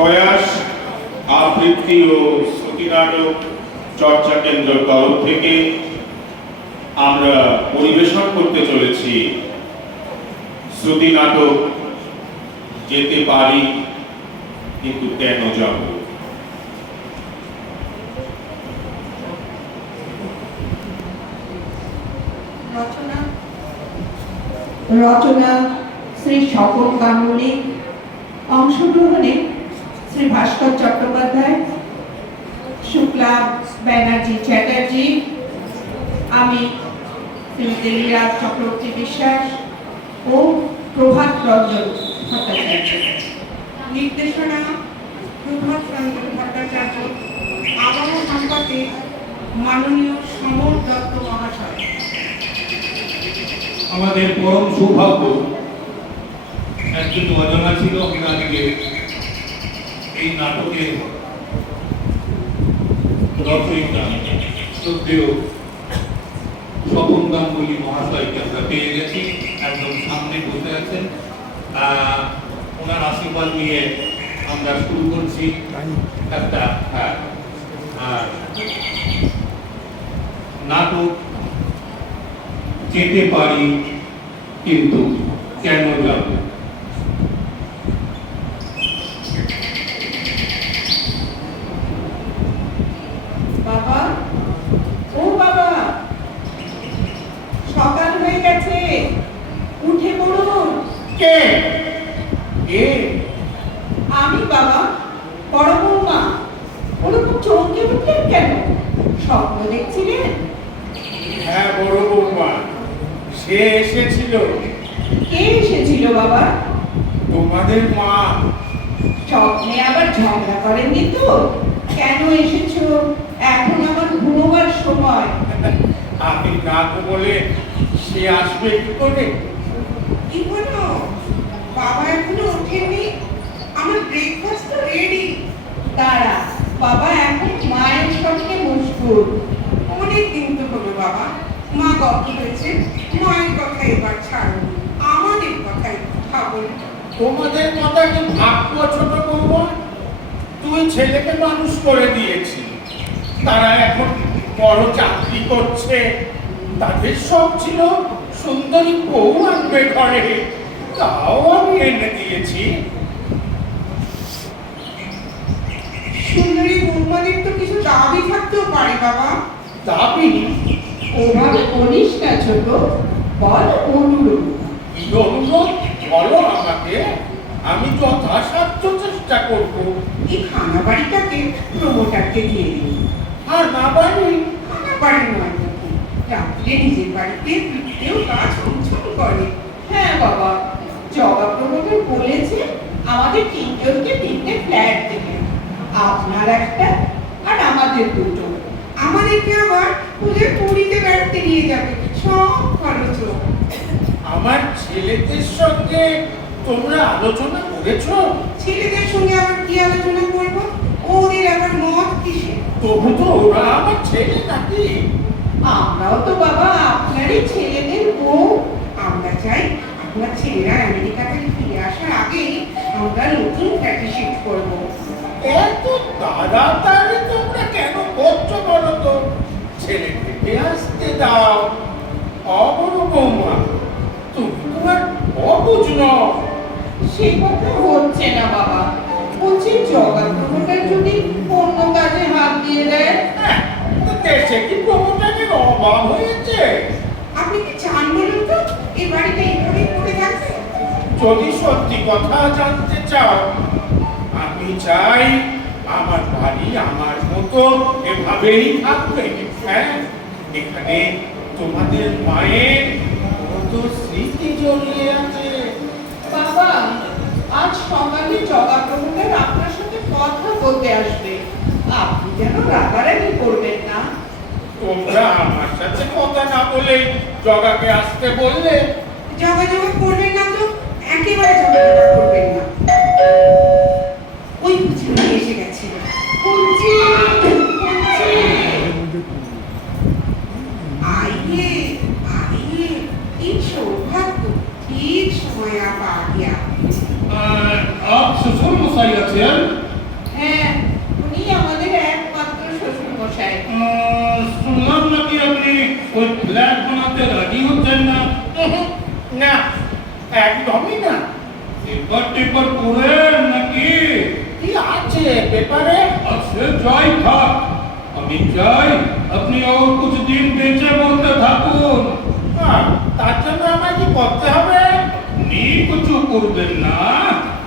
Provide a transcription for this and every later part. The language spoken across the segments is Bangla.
প্রয়াস আবৃত্তি ও শ্রুতি নাটক চর্চা কেন্দ্রের তরফ থেকে আমরা পরিবেশন করতে চলেছি শ্রুতি নাটক যেতে পারি কিন্তু কেন যাব। রচনা শ্রী স্বপন গাঙ্গুলী, অংশগ্রহণে শ্রী ভাস্কর চট্টোপাধ্যায়, শুক্লা ব্যানার্জি চ্যাটার্জি, আমি শ্রীমতী লীলা চক্রবর্তী বিশ্বাস ও প্রভাত রঞ্জন ভট্টাচার্য। নির্দেশনা প্রভাত রঞ্জন ভট্টাচার্য, আবহ সম্পাদক মাননীয় সমর দত্ত মহাশয়। আমাদের পরম সৌভাগ্য একজন অজানা ছিল আজকে এই নাটকের রচয়িতা শ্রদ্ধেয় স্বপন গাঙ্গুলী মহাশয়কে আমরা পেয়ে গেছি, একদম সামনে বসে আছেন। ওনার আশীর্বাদ নিয়ে আমরা শুরু করছি একটা নাটক যেতে পারি কিন্তু কেন যাব। বাবা, ও বাবা, সকাল হয়ে গেছে, উঠে পড়ুন। কে? কে? আমি বাবা, বড় বৌমা। ওরকম চমকে উঠলেন কেন? স্বপ্ন দেখছিলেন? হ্যাঁ বড় বৌমা, সে এসেছিল। কে এসেছিল বাবা? তোমাদের মা। স্বপ্নে আবার ঝগড়া করেননি তো? কেন এসেছো? এখন আমার ঘুমোবার সময়। আমি ডাকবো বলে সে আসবে কি করে? কি হলো, বাবা এখনো ওঠেননি? আমার ব্রেকফাস্ট তো রেডি। দাঁড়া বাবা, এখন মায়ের সঙ্গে মশগুল। অনেক দিন তো হলো বাবা, মা গল্প হয়েছে। মায়ের কথা এবার ছাড়ো, আমাদের কথাই ভাবো। তোমাদের কথা কি ভাববো ছোট বৌমা? তুই ছেলেকে মানুষ করে দিয়েছি, তারা এখন বড় চাকরি করছে। তাদের সব ছিল সুন্দরী বউ আনবে ঘরে, তাও আমি এনে দিয়েছি। সুন্দরী বৌমাদের তো কিছু দাবি থাকতেও পারে বাবা। দাবি? ওভাবে বলিস না ছোট, বল অনুরোধ। কি অনুরোধ বলো আমাকে, আমি যথাসাধ্য চেষ্টা করবো। এই খানা বাড়িটাকে প্রমোটারকে দিয়ে দিই। আর না পারি? খানা বাড়ি নয় নাকি, রাত্রে নিজের বাড়িতে ফিরতেও কাজ ছমছম করে। হ্যাঁ বাবা, জবা প্রমোটার বলেছে আমাদের তিনজনকে তিনটে ফ্ল্যাট দেবে, আপনার একটা আর আমাদের দুটো। আমাদেরকে আবার পুজোর পুরীতে বেড়াতে নিয়ে যাবে, সব খরচ। আমার ছেলেদের সঙ্গে তোমরা আলোচনা করেছো? ছেলেদের সঙ্গে আবার কি আলোচনা করবো? ওদের আবার মত কিসে? তবু তো ওরা আমার ছেলে নাকি? আমরাও তো বাবা আপনারই ছেলেদের বউ। আমরা চাই আপনার ছেলেরা আমেরিকা থেকে ফিরে আসার আগেই আমরা নতুন ফ্ল্যাটে শিফট করবো। এত তাড়াতাড়ি তোমরা কেন করছো বলো তো? ছেলেকে আসতে দাও। অবড় বৌমা, তুমি তো আর অবুঝ নও। সে কথা হচ্ছে না বাবা, বলছি জগা প্রমোটার যদি অন্য কাজে হাত দিয়ে দেয়। হ্যাঁ, তো দেশে কি প্রমোটারের অভাব হয়েছে? আপনি কি চান বলুন তো এই বাড়িটা এইভাবেই পড়ে থাকবে? যদি সত্যি কথা জানতে চাও, আমি চাই আমার বাড়ি আমার মতো এভাবেই থাকবে। হ্যাঁ, এখানে তোমাদের মায়ের কত স্মৃতি জড়িয়ে আছে। বাবা, আজ সকালে জগা প্রমোটার আপনার সাথে কথা বলতে আসবে, আপনি যেন রাগারাগি করবেন না। তোমরা আমার সাথে কথা না বলে জগাকে আসতে বললে। যোগাযোগ করবেন না তো একেবারে যোগাযোগ করবেন না। ওই বুঝে এসে গেছে। বলছি বলছি आइए आइए, কি সৌভাগ্য, ঠিক সময় आप आ गया। आप ससुर मसाई আছেন? একদমই না। পেপার টেপার পড়েন নাকি? কি আছে পেপারে? আছে, যাই থাক, আমি চাই আপনি আর কিছু দিন বেঁচে বলতে থাকুন। তার জন্য আমায় কি করতে হবে? আপনি কিছু করবেন না।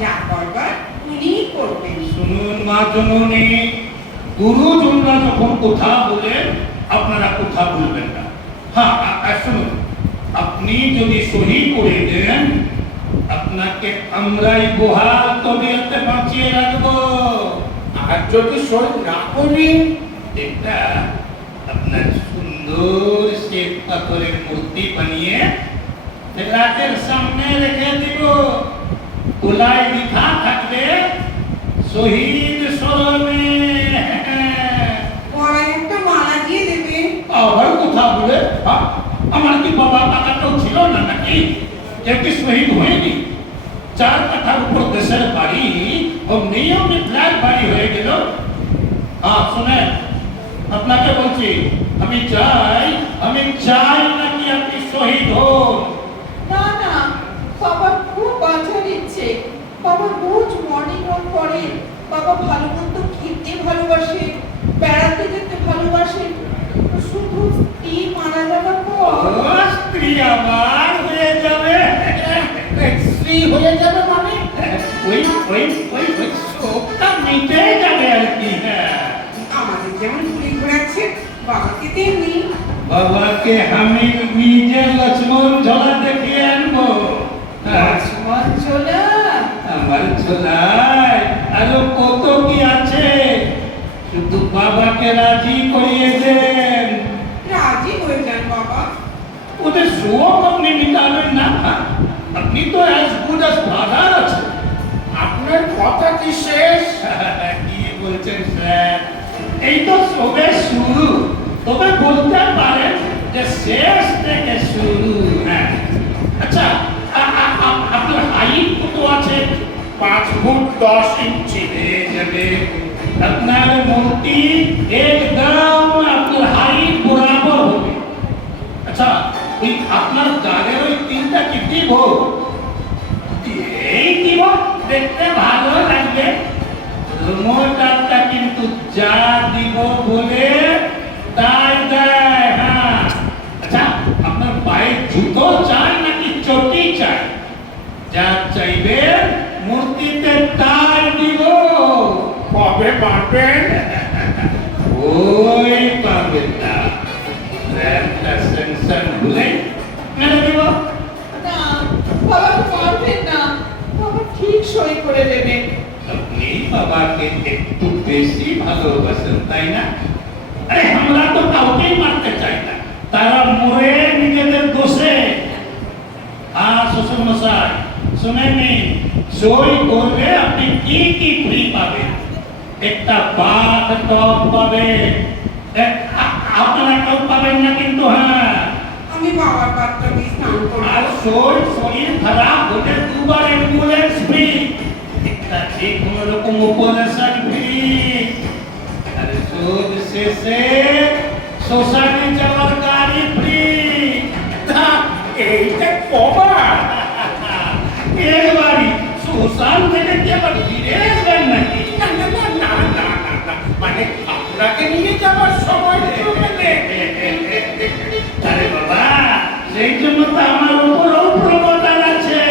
যা করবার উনিই করবেন। শুনুন মা জননী, গুরুজনরা যখন কথা বলে আপনারা কথা বলবেন না। হ্যাঁ, শুনুন, আপনি যদি সহি করে দেন আপনাকে আমরাই বহাল তবিয়তে বাঁচিয়ে রাখবো। আর যদি সই না করি? এটা আপনার সুন্দর শ্বেত পাথরের মূর্তি বানিয়ে ফ্ল্যাটের সামনে রেখে দিব। গোলায় লিখা থাকবে শহীদ স্মরণে। গলায় একটা মালা দিয়ে দেবেন। আবার কথা বলে, আমার কি বাবা টাকাটাও ছিল না নাকি? একটি শহীদ হয়নি। 4 কাঠার উপর দেশের বাড়ি অমনি অমনি ফ্ল্যাট বাড়ি হয়ে গেল। শুনে আপনাকে বলছি, আমি চাই নাকি আপনি শহীদ হন। না না, বাবার খুব বাঁচার ইচ্ছে। বাবা রোজ মর্নিং ওয়াক করে। বাবা ভালো মন্দ খেতে ভালোবাসে, বেড়াতে যেতে ভালোবাসে। শুধু স্ত্রী মারা যাবার পর স্ত্রী আবার হয়ে যাবে। স্ত্রী হয়ে যাবে মানে? ওই ওই ওই ওই শোকটা মিটে যাবে আর কি। আমাদের যেমন ঘুরে ঘোরাচ্ছে, বাবাকে তেমনি। বাবাকে আমি নিজে লক্ষ্মণ ঝোলা দেখিয়ে আনবো। লক্ষ্মণ ঝোলা? আমার ঝোলায় আরো কত কি আছে, শুধু বাবাকে রাজি করিয়ে দেন। রাজি হয়ে যান বাবা। ওদের শোক আপনি মিটাবেন না। আপনি তো অ্যাজ গুড অ্যাজ ব্রাদার আছেন। আপনার কথা কি শেষ? কি বলছেন স্যার? এই তো সবে শুরু, তবে বলতে পারেন যে শেষ থেকে শুরু। হ্যাঁ, আচ্ছা, আপনার হাইট কত আছে? 5 ফুট 10 ইঞ্চি। হয়ে যাবে। আপনার মূর্তি একদম আপনার হাইট বরাবর হবে। আচ্ছা, ওই আপনার গালের ওই 3টা কি টিপ হোক? এই টিপ দেখতে ভালো লাগবে। মোটাটা কিন্তু যা দিব বলে তাই দেয়। হ্যাঁ, আচ্ছা, আপনার পায়ে জুতো চাই নাকি চটি চাই? যা চাইবেন মূর্তিতে তাই দিব। কবে মারবেন? ওই পাবেন না, একটা সেন্সার ভুলে মেরে দিব। না, বাবা মারবেন না। বাবা ঠিক সই করে দেবেন। আপনি বাবাকে একটু বেশি ভালোবাসেন, তাই না? আরে আমরা তো কাউকেই মারতে চাই না, তারা মরে নিজেদের দোষে। শ্বশুর মশাই শুনেনি, সই করলে আপনি কি কি ফ্রি পাবেন? একটা বাথ টব পাবেন। আপনারা কেউ পাবেন না কিন্তু। হ্যাঁ, আমি বাবার পাত্র দিয়ে স্নান আর করবো। শরীর খারাপ হলে 2 বার অ্যাম্বুলেন্স ফ্রি। একটা যে কোনো রকম অপারেশন ফ্রি। আর সব শেষে শ্মশানে যাওয়ার গাড়ি ফ্রি। এইটা কবার? একবারই শ্মশান থেকে কি আবার ফিরে আসবেন নাকি? না না না না না না না, মানে আপনাকে নিয়ে যাওয়ার সময় তো পেলে। আরে বাবা, সেই জন্য তো আমার উপরও প্রবতার আছে।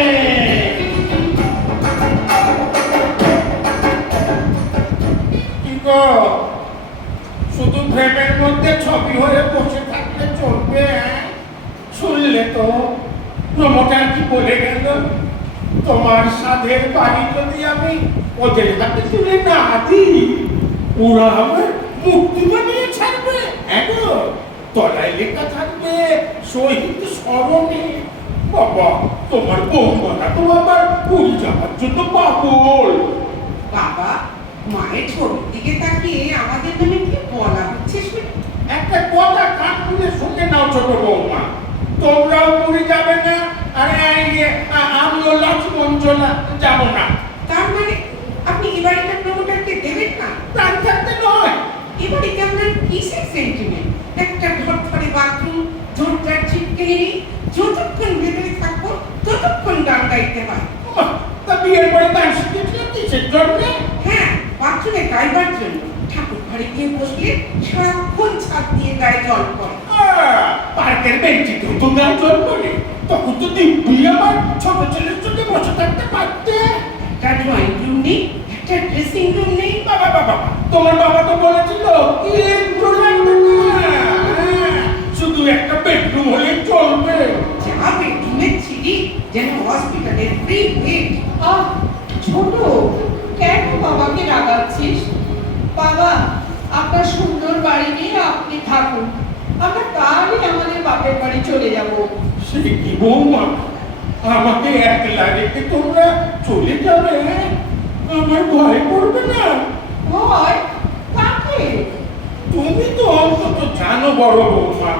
কি গো, শুধু ফ্রেমের মধ্যে ছবি হয়ে বসে থাকলে চলবে? শুনলে তো প্রমোটার কি বলে গেল? তোমার সাধের বাড়ি যদি আমি ওদের হাতে তুলে না দিই, ওরা আমার মুক্তি বানিয়ে ছাড়বে। তলায় লেখা থাকবে শহীদ স্মরণে। বাবা, তোমার বৌমারা তো আবার পুরী যাওয়ার জন্য পাগল। বাবা, মায়ের ছবির দিকে তাকিয়ে আমাদের নামে কি বলা হচ্ছে শুনি? একটা কথা কান খুলে শুনে নাও ছোট বৌমা, তোমরাও পুরী যাবে না, আর আমিও লক্ষ্মণ ঝোলা যাবো না। তার মানে আপনি এ বাড়িটা প্রমোটারকে দেবেন না? প্রাণ থাকতে নয়। এ বাড়িতে আপনার কিসের সেন্টিমেন্ট? একটা ঘরঘরে বাথরুম, ঝোঁটার ছিটকে নেই, যতক্ষণ ভেতরে থাকবো কতক্ষণ গান গাইতে হয়? তা বিয়ের পরে গান শিখেছিল কিসের জন্য? হ্যাঁ, বাথরুমে গাইবার জন্য। ঠাকুর ঘরে গিয়ে বসলে সারাক্ষণ ছাদ দিয়ে গায়ে জল পড়ে। পার্কের বেঞ্চিতেও তো গান জল পড়ে। তখন তো দিব্যি আমার ছোট ছেলের জন্য বসে থাকতে পারতে। একটা ড্রয়িং রুম নেই, একটা ড্রেসিং রুম নেই। বাবা বাবা, তোমার বাবা তো বলেছিল একটু লাগবে না। শুধু একটা বেডরুম হলে চলবে। যা বেডরুমের ছিলি যেন হসপিটালের ফ্রি বেড। আহ ছোট, কেন বাবাকে রাগাচ্ছিস? বাবা, আপনার সুন্দর বাড়ি নিয়ে আপনি থাকুন, আমরা কালই আমাদের বাপের বাড়ি চলে যাব। সে কি বৌমা, আমাকে একলা রেখে তোমরা চলে যাবে? আমার ভয় করবে না? ভয় কাকে? তুমি তো অন্তত জানো বড় বৌমা,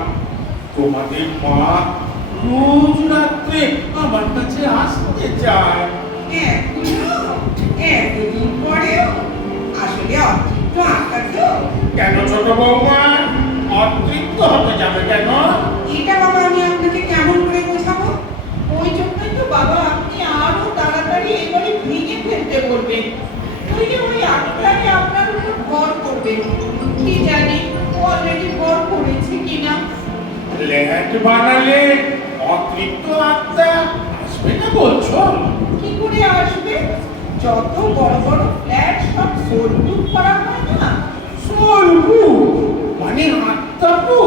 তোমাদের মা রোজ রাত্রে আমার কাছে আসতে চায়। এতদিন পরেও আসলে অতৃপ্ত আঁকা তো। কেন ছোট বৌমা, অতৃপ্ত হতে যাবে কেন? এটা বাবা আমি আপনাকে কেমন করে বোঝাবো? ওই জন্যই তো বাবা আপনি আরো তাড়াতাড়ি এবারে ভেঙে ফেলতে বলবেন, নইলে ওই আত্মারে আপনার উপর ভর করবে। কি জানি অলরেডি ভর করেছে কিনা। ফ্ল্যাট বানালে অতৃপ্ত আত্মা আসবে না বলছো? কি করে আসবে? যত বড় বড় ফ্ল্যাট সব সোলপুট করা হয় না। সোলপু মানে আত্মাপু?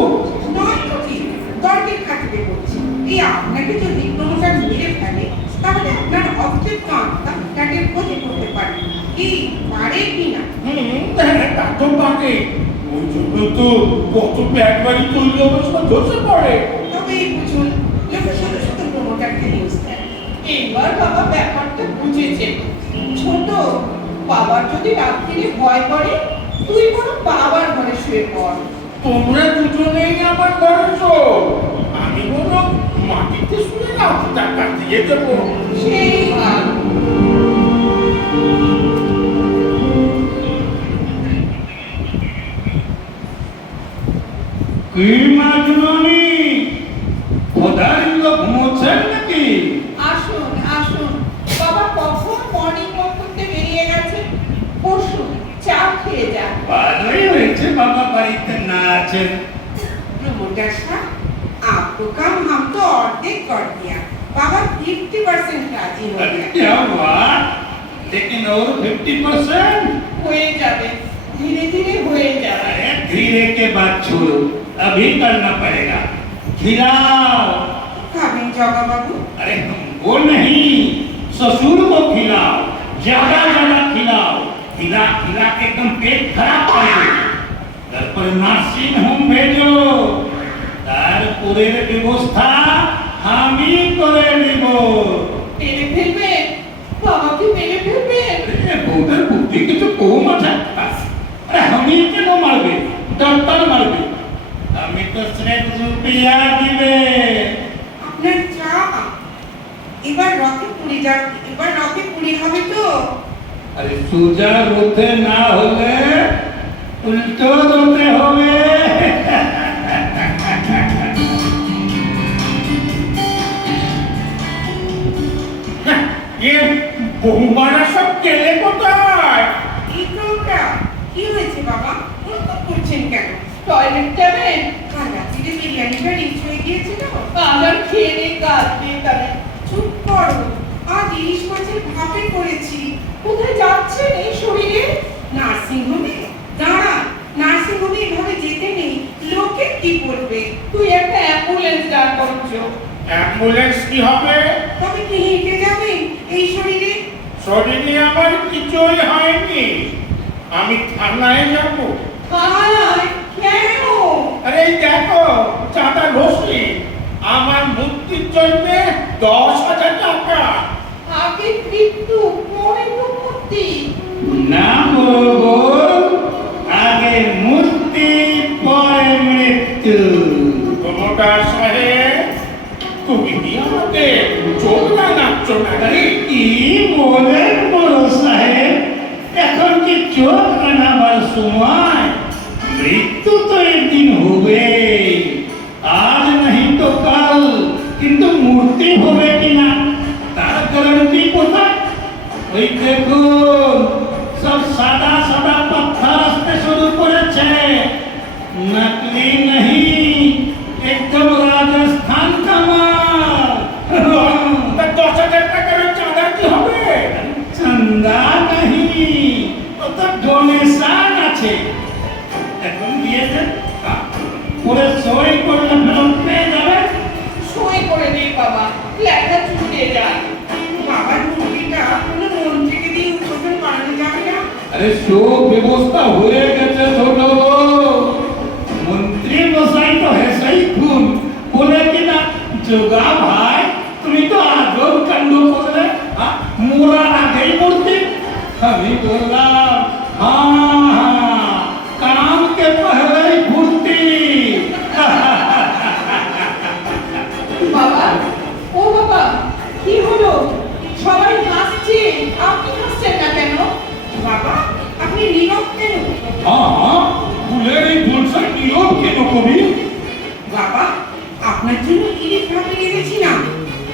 নয় তো কি, দরকার খাটতে বলছি। এই আপনাকে যদি প্রমোটার মেরে ফেলে তাহলে আপনার অতৃপ্ত আত্মা ফ্ল্যাটের ক্ষতি করতে পারে। কি পারে কিনা? তা তো পারে। ওই জন্য তো কত ফ্ল্যাট বাড়ি তৈরি অবস্থা ধসে পড়ে। তবে এই বুঝুন লোকে শুধু শুধু প্রমোটারকে নিউজ দেয়। এবার বাবা ব্যাপারটা বুঝেছে। ছোট, বাবার যদি রাত্রিরে ভয় করে তুই বরং বাবার ঘরে শুয়ে পড়। তোমরা দুজনেই আমার বয়স, আমি বরং মাটিতে শুয়ে রাতটা কাটিয়ে দেবো। সেই ভাব। কি মাজননি, কোদারি লোক ঘুমোচ্ছেন নাকি? আসুন আসুন, বাবা কখন মর্নিং ওয়াক করতে বেরিয়ে গেছে। বসুন, চা খেয়ে যান। ভালোই হয়েছে বাবা বাড়িতে না আছেন। प्रमोटर साहब आपको काम हम तो ऑर्धेक कर दिया। बाबा 50% राजी हो अरे गया। क्या हुआ? लेकिन और 50%? হয়ে যাবে, ধীরে ধীরে হয়ে যাবে। अरे धीरे के बाद छोड़ो, अभी करना पड़ेगा। खिलाओ। खाबेन जगा बाबू? अरे हमको नहीं, ससुर को खिलाओ, ज्यादा ज्यादा खिलाओ। खिला खिला के एकदम पेट खराब कर दो। घर पर नर्सिंग होम भेजो, তারপরের ব্যবস্থা আমি করে নিব। মেরে ফেলবেন? বাবাকে মেরে ফেলবেন? আরে বউদের বুদ্ধি কিছু কম আছে? আরে আমি কেন মারবে, ডাক্তার মারবে। আমি তো স্রেফ রুপিয়া দিবে। আপনার চা এবার রকে পুরি যা, এবার রকে পুরি হবে তো? আরে সোজা রোতে না হলে উল্টো রোতে হবে। বৌমারা সব গেলে কোথায়? এই তোমরা কি হয়েছে বাবা? উল্টো করছেন কেন? টয়লেট যাবেন? কাল রাত্রিরে বিরিয়ানিটা রিচ হয়ে গিয়েছিল। আবার খেয়ে নিয়ে কাজ দিয়ে যাবে। চুপ করো, আজ ইলিশ মাছের ভাপে করেছি। কোথায় যাচ্ছেন এই শরীরে? নার্সিং হোমে? দাঁড়া, নার্সিং হোমে এভাবে যেতে নেই, লোকে কি বলবে? তুই একটা অ্যাম্বুলেন্স ডাক করছ। অ্যাম্বুলেন্স কি হবে? তবে কি হেঁটে যাবেন এই শরীরে? শরীরে আমার কিছুই হয়নি, আমি থানায় যাব। থানায়? কেন? আরে এই দেখো চাঁদা রসিদ, আমার মুক্তির জন্য 10,000 টাকা। আগে মৃত্যু, পরে তো মুক্তি। না বলবো, আগে মুক্তি পরে মৃত্যু। প্রমোটার সাহেব, তুমি কি আমাকে চোখ রাঙাচ্ছ নাকি? কি বলেন বড় সাহেব, এখন কি চোখ আনাবার সময়? মৃত্যু তো একদিন হবে, আজ नहीं तो কাল, কিন্তু মূর্তি হবে কিনা ওই দেখুন সব সাদা সাদা पत्थर আসতে শুরু করেছে नकली नहीं एकदम राजस्थान का माल তা 10,000 টাকার ওই চাঁদা কি হবে? चंदा नहीं वो तो डोनेशन আছে এখন দিয়ে দেন পুরো সই করলে ফেরত পেয়ে যাবে সই করে নেই বাবা, লেখা চুকিয়ে যায়। বাবার মূর্তিটা কোনো মন্ত্রীকে দিয়ে উদ্বোধন করানো যাবে না? আরে সব ব্যবস্থা হয়ে গেছে ছোট মন্ত্রী মশাই তো হেসাই খুন বলে কিনা যোগা ভাই তুমি তো আজব কাণ্ড করলে মোরা আগেই মূর্তি আমি বললাম হ্যাঁ কাম কে পহলে ভূর্তি বাবা, ও বাবা, কি হলো? সবাই হাসছে, আপনি হাসছেন না কেন? বাবা আপনি নীরব কেন? হ্যাঁ ফুলের এই ফুলসা নীরব কেন কবি বাবা আপনার জন্য ইলিশ ভাতে এনেছি না।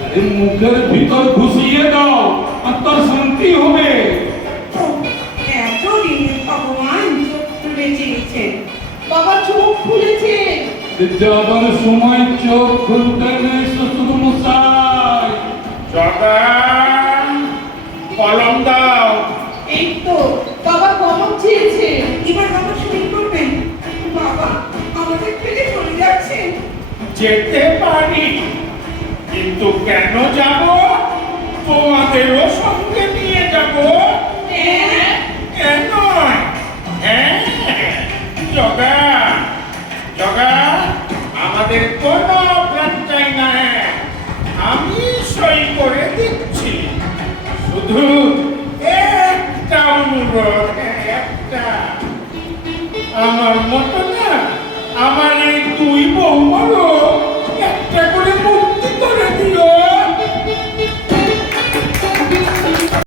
আরে মুখের ভিতর ঘুষিয়ে দাও আত্মার শান্তি হবে তো এতদিন ভগবান চোখ খুলে চেয়েছেন। বাবা চোখ খুলেছে। যাবার সময় চোখ খুলতে নেই শ্বশুর মশাই জগা, কলম দাও। এই তো বাবা কলম চেয়েছে। এবার বাবা সই করবেন। বাবা আমাদের ফেলে চলে যাচ্ছেন। যেতে পারি, কিন্তু কেন যাব? তোমাদেরও সঙ্গে নিয়ে যাব। হ্যাঁ, কেন? হ্যাঁ, জগা, জগা, আমাদের কোনো অপরাধ চাই না। আমি সই করে দিচ্ছি, শুধু একটা অনুরোধ, একটা। আমার মতো না, আমার এই 2 বৌমারও